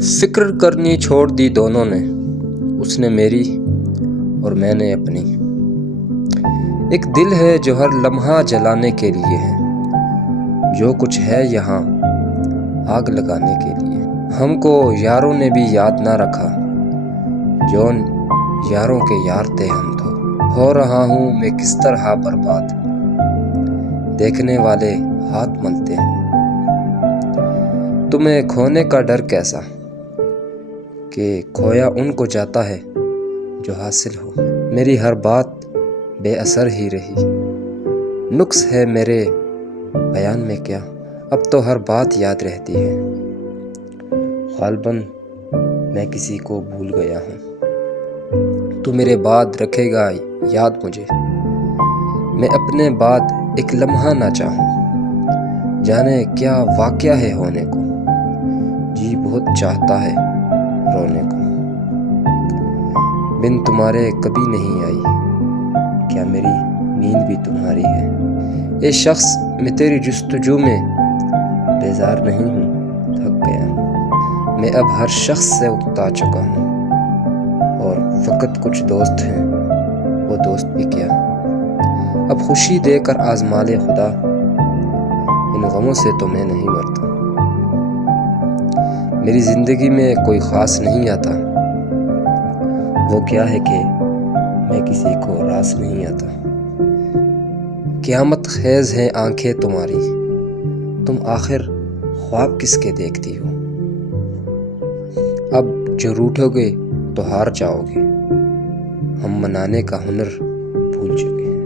فکر کرنی چھوڑ دی دونوں نے، اس نے میری اور میں نے اپنی۔ ایک دل ہے جو ہر لمحہ جلانے کے لیے ہے، جو کچھ ہے یہاں آگ لگانے کے لیے۔ ہم کو یاروں نے بھی یاد نہ رکھا، جون یاروں کے یار تھے ہم تو۔ ہو رہا ہوں میں کس طرح برباد، دیکھنے والے ہاتھ ملتے ہیں۔ تمہیں کھونے کا ڈر کیسا، کہ کھویا ان کو جاتا ہے جو حاصل ہو۔ میری ہر بات بے اثر ہی رہی، نقص ہے میرے بیان میں کیا، اب تو ہر بات یاد رہتی ہے۔ غالباً میں کسی کو بھول گیا ہوں، تو میرے بعد رکھے گا یاد مجھے۔ میں اپنے بعد ایک لمحہ نہ چاہوں، جانے کیا واقعہ ہے ہونے کو، جی بہت چاہتا ہے رونے کو۔ بن تمہارے کبھی نہیں آئی، کیا میری نیند بھی تمہاری ہے؟ اے شخص میں تیری جستجو میں بیزار نہیں ہوں، تھک گیا ہوں۔ میں اب ہر شخص سے اکتا چکا ہوں، اور فقط کچھ دوست ہیں، وہ دوست بھی کیا۔ اب خوشی دے کر آزما لے خدا، ان غموں سے تو میں نہیں مرتا۔ میری زندگی میں کوئی خاص نہیں آتا، وہ کیا ہے کہ میں کسی کو راس نہیں آتا۔ قیامت خیز ہیں آنکھیں تمہاری، تم آخر خواب کس کے دیکھتی ہو؟ اب جو روٹھو گے تو ہار جاؤ گے، ہم منانے کا ہنر بھول چکے ہیں۔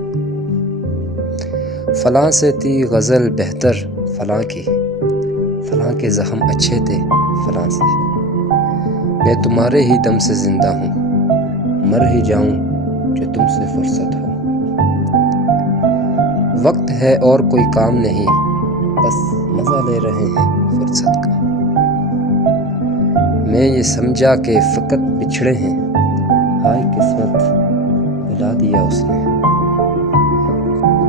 فلاں سے تھی غزل بہتر فلاں کی، فلاں کے زخم اچھے تھے فلاں سے۔ میں تمہارے ہی دم سے زندہ ہوں، مر ہی جاؤں جو تم سے فرصت ہو۔ وقت ہے اور کوئی کام نہیں، بس مزہ لے رہے ہیں فرصت کا۔ میں یہ سمجھا کہ فقط بچھڑے ہیں، ہائے قسمت بلا دیا اس نے۔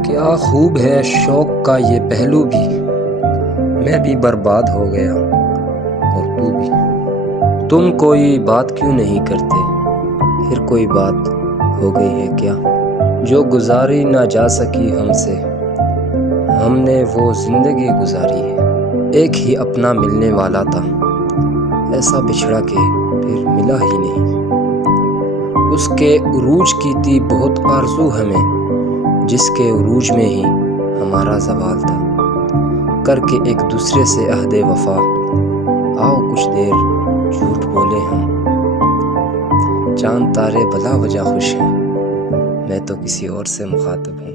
کیا خوب ہے شوق کا یہ پہلو بھی، میں بھی برباد ہو گیا اور تو بھی۔ تم کوئی بات کیوں نہیں کرتے، پھر کوئی بات ہو گئی ہے کیا؟ جو گزاری نہ جا سکی ہم سے، ہم نے وہ زندگی گزاری ہے۔ ایک ہی اپنا ملنے والا تھا، ایسا بچھڑا کہ پھر ملا ہی نہیں۔ اس کے عروج کی تھی بہت آرزو ہمیں، جس کے عروج میں ہی ہمارا زوال تھا۔ کر کے ایک دوسرے سے عہد وفا، آؤ کچھ دیر جھوٹ بولے ہم۔ چاند تارے بلا وجہ خوش ہیں، میں تو کسی اور سے مخاطب ہوں۔